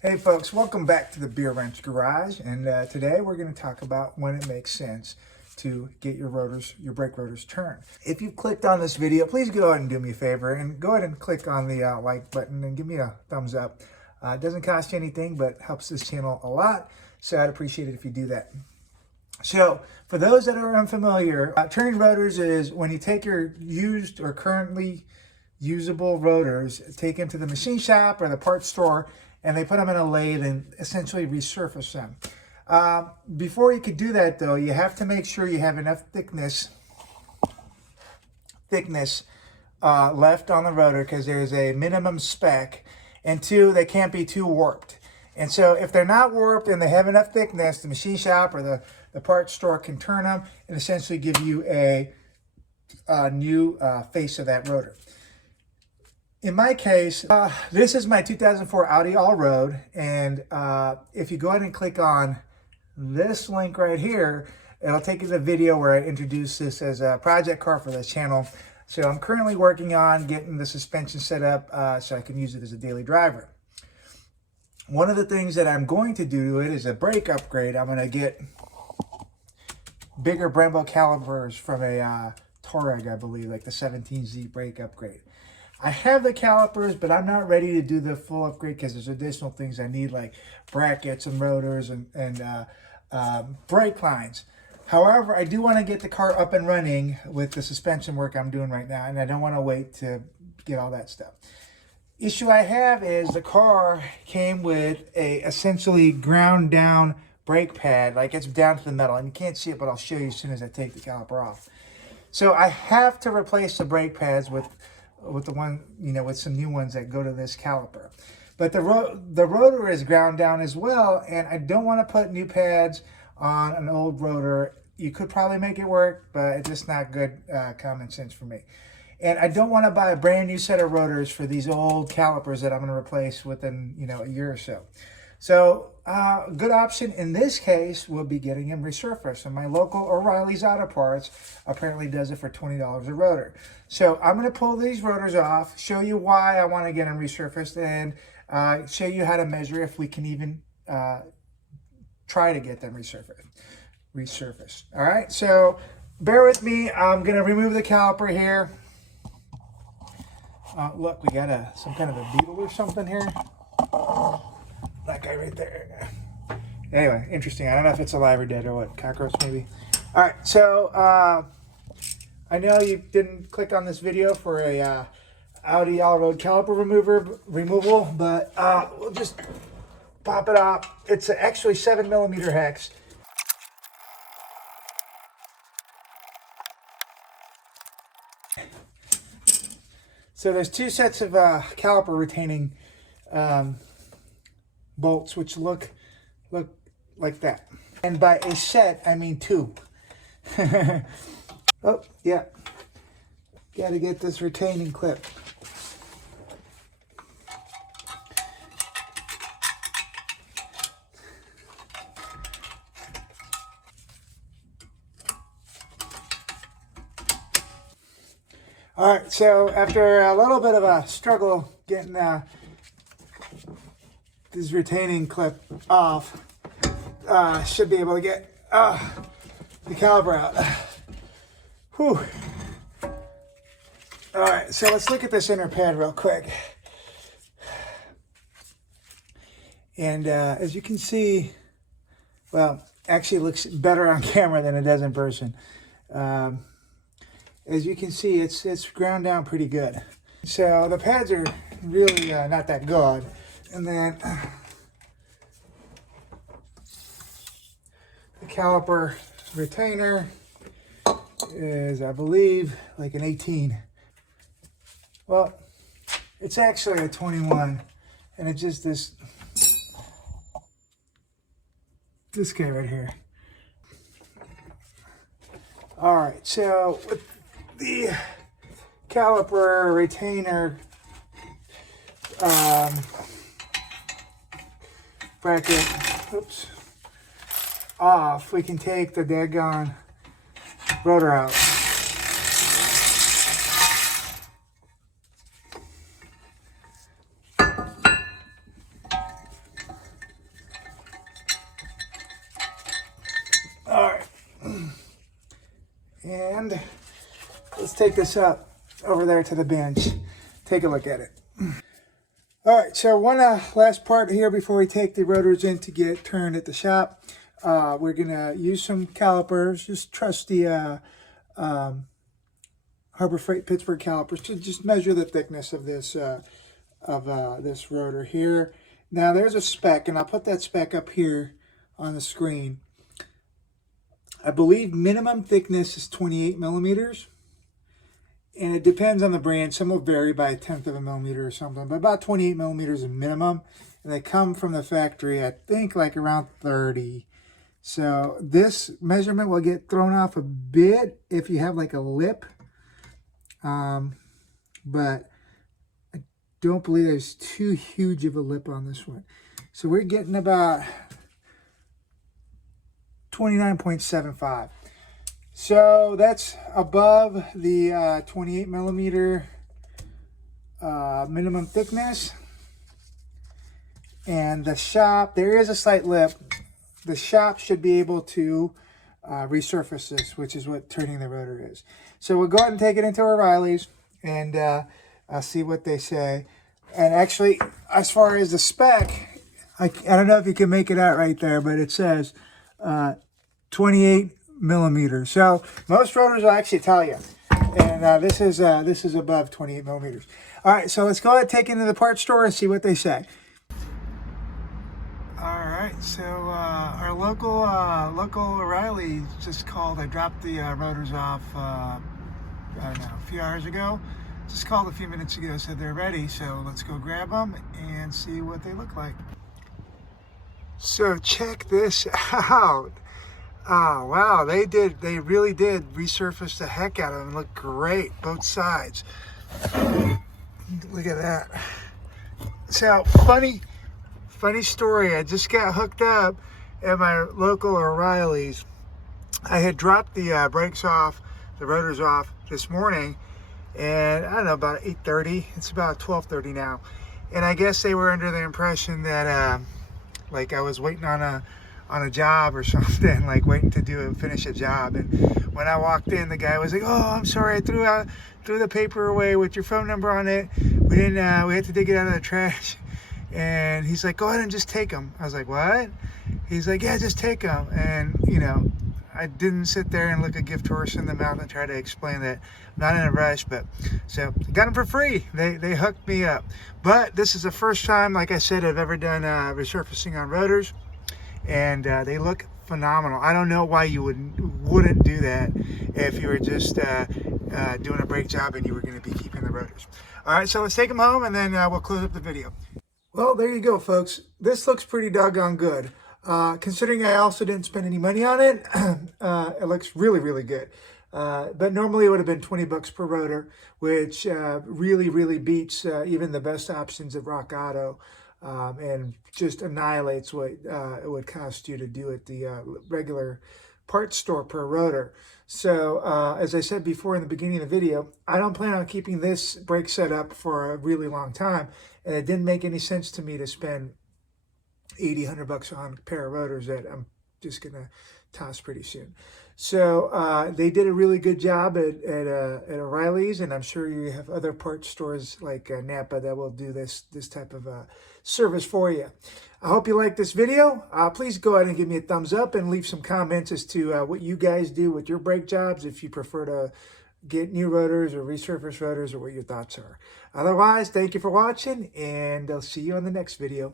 Hey folks, welcome back to the Beer Wrench Garage, and today we're going to talk about when it makes sense to get your brake rotors turned. If you've clicked on this video, please go ahead and do me a favor and go ahead and click on the like button and give me a thumbs up. It doesn't cost you anything, but helps this channel a lot, so I'd appreciate it if you do that. So for those that are unfamiliar, turning rotors is when you take your used or currently usable rotors, take them to the machine shop or the parts store, and they put them in a lathe and essentially resurface them. Before you could do that, though, you have to make sure you have enough thickness left on the rotor, because there's a minimum spec, and two, they can't be too warped. And so if they're not warped and they have enough thickness, the machine shop or the parts store can turn them and essentially give you a new face of that rotor. In my case, this is my 2004 Audi All-Road, and if you go ahead and click on this link right here, it'll take you to the video where I introduce this as a project car for this channel. So I'm currently working on getting the suspension set up so I can use it as a daily driver. One of the things that I'm going to do to it is a brake upgrade. I'm going to get bigger Brembo calipers from a Touareg, I believe, like the 17Z brake upgrade. I have the calipers, but I'm not ready to do the full upgrade because there's additional things I need, like brackets and rotors and brake lines. However, I do want to get the car up and running with the suspension work I'm doing right now, and I don't want to wait to get all that stuff. Issue I have is the car came with a essentially ground down brake pad, like it's down to the metal, and you can't see it, but I'll show you as soon as I take the caliper off. So I have to replace the brake pads with the one, with some new ones that go to this caliper. But the rotor is ground down as well, and I don't want to put new pads on an old rotor. You could probably make it work, but it's just not good common sense for me. And I don't want to buy a brand new set of rotors for these old calipers that I'm going to replace within, a year or so. So a good option in this case would be getting them resurfaced. And my local O'Reilly's Auto Parts apparently does it for $20 a rotor. So I'm going to pull these rotors off, show you why I want to get them resurfaced, and show you how to measure if we can even try to get them resurfaced. All right, so bear with me. I'm going to remove the caliper here. Look, we got some kind of a beetle or something here. That guy right there. Anyway, interesting. I don't know if it's alive or dead or what. Cockroach maybe. All right, so I know you didn't click on this video for a Audi All-Road caliper removal, but we'll just pop it off. It's actually 7mm hex. So there's two sets of caliper retaining bolts, which look like that. And by a set, I mean two. Oh, yeah. Got to get this retaining clip. All right, so after a little bit of a struggle getting this retaining clip off, should be able to get the caliper out. Whew. All right, so let's look at this inner pad real quick. And as you can see, well, actually it looks better on camera than it does in person. As you can see, it's ground down pretty good. So the pads are really not that good. And then the caliper retainer is, I believe, like an 18. Well, it's actually a 21, and it's just this guy right here. All right, so with the caliper retainer bracket, off, we can take the daggone rotor out. let's take this up over there to the bench. Take a look at it. All right, so one last part here before we take the rotors in to get turned at the shop. We're gonna use some calipers, just trusty Harbor Freight Pittsburgh calipers to just measure the thickness of this rotor here. Now there's a spec, and I'll put that spec up here on the screen. I believe minimum thickness is 28 millimeters. And it depends on the brand. Some will vary by 1/10 of a millimeter or something, but about 28 millimeters is minimum. And they come from the factory, I think, like around 30. So this measurement will get thrown off a bit if you have like a lip. But I don't believe there's too huge of a lip on this one. So we're getting about 29.75. So that's above the 28 millimeter minimum thickness. And the shop, there is a slight lip. The shop should be able to resurface this, which is what turning the rotor is. So we'll go ahead and take it into O'Reilly's and see what they say. And actually, as far as the spec, I don't know if you can make it out right there, but it says 28 millimeters. So most rotors will actually tell you, and this is above 28 millimeters. All right, so let's go ahead and take it into the parts store and see what they say. All right, so our local O'Reilly just called. I dropped the rotors off I don't know, a few hours ago. Just called a few minutes ago, said they're ready. So let's go grab them and see what they look like. So check this out. Oh, wow, they really did resurface the heck out of them. Look great, both sides. Look at that. So, funny story. I just got hooked up at my local O'Reilly's. I had dropped the brakes off, the rotors off this morning, and I don't know, about 8:30. It's about 12:30 now. And I guess they were under the impression that, like I was waiting on a job or something, like waiting to finish a job. And when I walked in, the guy was like, "Oh, I'm sorry, I threw the paper away with your phone number on it. We had to dig it out of the trash." And he's like, "Go ahead and just take them." I was like, "What?" He's like, "Yeah, just take them." And you know, I didn't sit there and look a gift horse in the mouth and try to explain that I'm not in a rush. But so I got them for free. They hooked me up. But this is the first time, like I said, I've ever done resurfacing on rotors. And they look phenomenal. I don't know why you wouldn't do that if you were just doing a brake job and you were going to be keeping the rotors. All right, so let's take them home and then we'll close up the video. Well, there you go, folks. This looks pretty doggone good. Considering I also didn't spend any money on it, it looks really, really good. But normally it would have been 20 bucks per rotor, which really, really beats even the best options at Rock Auto. And just annihilates what it would cost you to do at the regular parts store per rotor. So as I said before in the beginning of the video, I don't plan on keeping this brake set up for a really long time, and it didn't make any sense to me to spend 80-100 bucks on a pair of rotors that I'm just gonna toss pretty soon. So they did a really good job at O'Reilly's, and I'm sure you have other parts stores like Napa that will do this type of service for you. I hope you like this video. Please go ahead and give me a thumbs up and leave some comments as to what you guys do with your brake jobs, if you prefer to get new rotors or resurface rotors, or what your thoughts are. Otherwise, thank you for watching, and I'll see you on the next video.